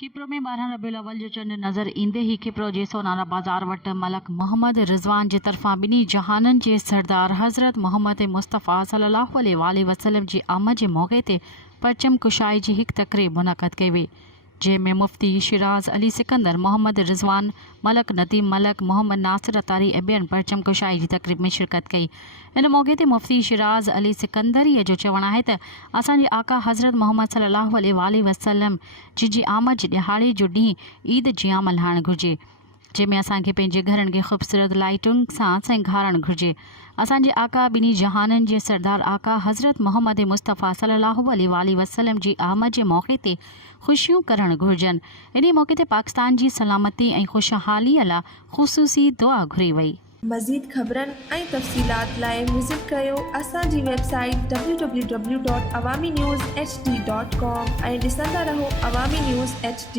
किप्रो में 12 रबीउल अव्वल जो चंड नज़र ईंदे ही किप्रो जे सोनारा बाज़ार वटि मलक मोहम्मद रिज़वान जे तरफ़ां ॿिन्ही जहाननि जे सरदार हज़रत मोहम्मद मुस्तफ़ा सल्लल्लाहु अलैहि वसल्लम जी आमद जे मौक़े ते परचम कुशाई जी हिकु तक़रीब मुनक़द कई वई, जंहिंमें मुफ़्ती शिराज़ अली सिकंदर, मोहम्मद रिज़वान, मलक नदीम मलक, मोहम्मद नासिर अतारी ऐं ॿियनि परचम कुशाई जी तक़रीब में शिरकत कई। इन मौक़े ते मुफ़्ती शिराज़ अली सिकंदरीअ जो चवणु आहे त असांजे आका हज़रत मोहम्मद सल्लल्लाहु अलैहि वसल्लम जी आमद जे ॾिहाड़े जो ॾींहुं ईद जियां मल्हाइणु घुरिजे, जंहिंमें असांखे पंहिंजे घरनि खे ख़ूबसूरत लाइटुनि सां सिंगारणु घुरिजे। असांजे आका ॿिन्ही जहाननि जे सरदार आका हज़रत मोहम्मद मुस्तफ़ा सल्लल्लाहु अलैहि वसल्लम जी आमद जे मौक़े ते ख़ुशियूं करणु घुरिजनि। इन मौक़े ते पाकिस्तान जी सलामती ऐं ख़ुशहालीअ लाइ ख़ुसूसी दुआ घुरी वई। मज़ीद ख़बरनि ऐं तफ़सीलात लाइ विज़िट कयो असांजी वेबसाइट www.awamiNewsHD.com ऐं ॾिसंदा रहो अवामी न्यूज़ HD।